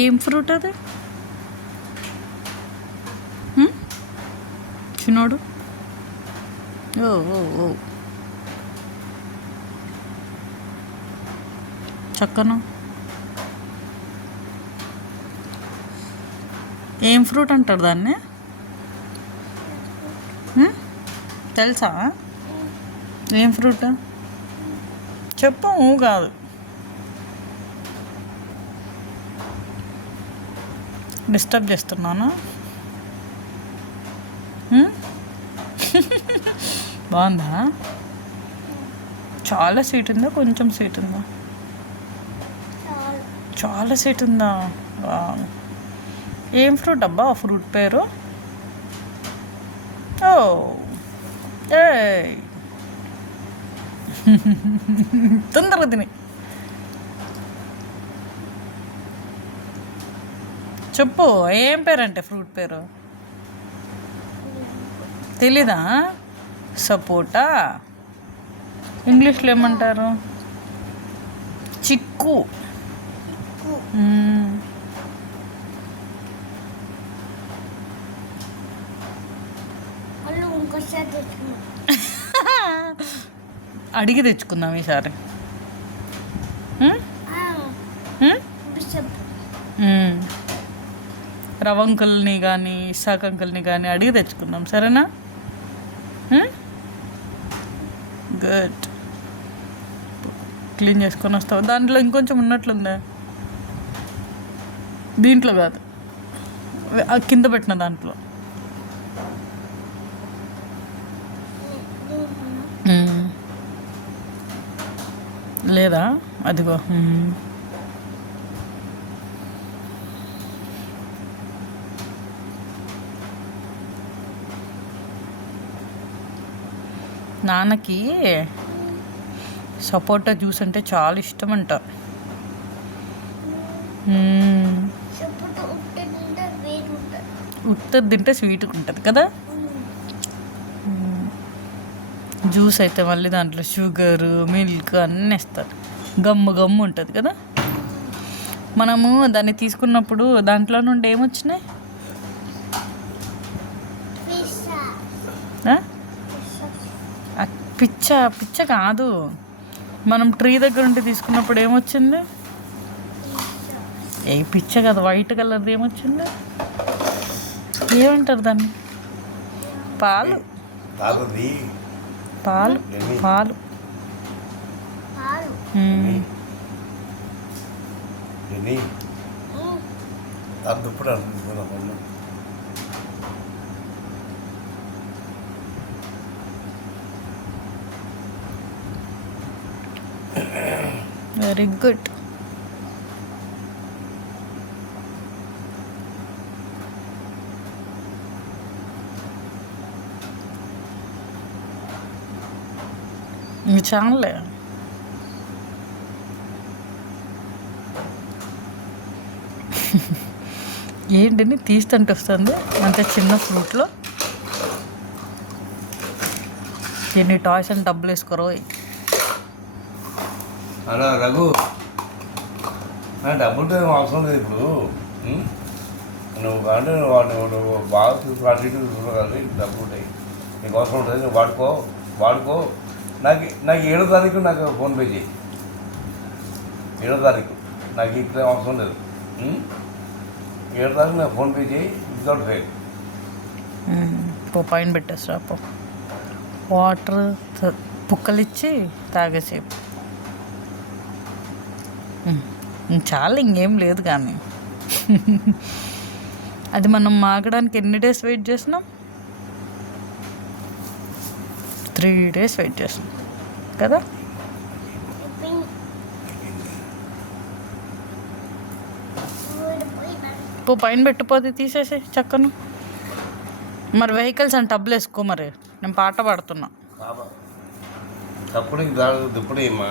ఏం ఫ్రూట్ అది? చిన్నోడు. ఓ ఓ ఓ చక్కను. ఏం ఫ్రూట్ అంటారు దాన్ని? తెలుసా? ఏం ఫ్రూట్ చెప్పు. కాదు, డిస్టర్బ్ చేస్తున్నాను. బాగుందా? చాలా స్వీట్ ఉందా, కొంచెం స్వీట్ ఉందా? చాలా స్వీట్ ఉందా? ఏం ఫ్రూట్ అబ్బా ఆ ఫ్రూట్ పేరు? ఓ ఏ తొందరగా తిని చెప్పు. ఏం పేరంటే ఫ్రూట్ పేరు తెలీదా? సపోటా. ఇంగ్లీష్లో ఏమంటారు? చిక్కు. అడిగి తెచ్చుకుందాం ఈసారి. రవంకుల్ని కానీ ఇసాక్ అంకుల్ని కానీ అడిగి తెచ్చుకుందాం, సరేనా? గుడ్. క్లీన్ చేసుకొని వస్తావు. దాంట్లో ఇంకొంచెం ఉన్నట్లుందా? దీంట్లో కాదు, కింద పెట్టిన దాంట్లో. లేదా? అదిగో. నాన్నకి సపోటా జ్యూస్ అంటే చాలా ఇష్టం అంట. ఉత్తది తింటే స్వీట్గా ఉంటుంది కదా. జ్యూస్ అయితే మళ్ళీ దాంట్లో షుగరు, మిల్క్ అన్నీ వేస్తారు. గమ్ము గమ్ము ఉంటుంది కదా. మనము దాన్ని తీసుకున్నప్పుడు దాంట్లో నుండి ఏమొచ్చినాయి? పిచ్చ పిచ్చ కాదు, మనం ట్రీ దగ్గర ఉండి తీసుకున్నప్పుడు ఏమొచ్చింది? ఏ పిచ్చ కదా, వైట్ కలర్ది ఏమొచ్చింది? ఏమంటారు దాన్ని? పాలు పాలు పాలు. Very good. చాలే. ఏంటిని తీస్తుంటే వస్తుంది అంతే చిన్న ఫ్రూట్లో. ఎన్ని టాయ్స్ అని డబ్బులు వేసుకోరో. అలా రఘు, నా డబ్బులతో అవసరం లేదు ఇప్పుడు. నువ్వు అంటే నువ్వు బాగా అటు ఇటు చూడగలి డబ్బులు ఉంటాయి, నీకు అవసరం ఉంటుంది, నువ్వు వాడుకో. నాకు 7వ తారీఖు నాకు ఫోన్పే చేయి. 7వ తారీఖు నాకు ఇక్కడ అవసరం లేదు. 7వ తారీఖు నాకు ఫోన్పే చేయి వితౌట్ ఫెయిల్. పైన పెట్టేస్తా. వాటర్ పుక్కలిచ్చి తాగేసేపు చాలా, ఇంకేం లేదు. కానీ అది మనం మాగడానికి ఎన్ని డేస్ వెయిట్ చేసినాం? 3 days వెయిట్ చేసినాం కదా. పైన పెట్టిపోతే తీసేసి చక్కను. మరి వెహికల్స్ అని డబ్బులు వేసుకో. మరి నేను పాట పాడుతున్నా. తప్పుడు ఇప్పుడు ఏమా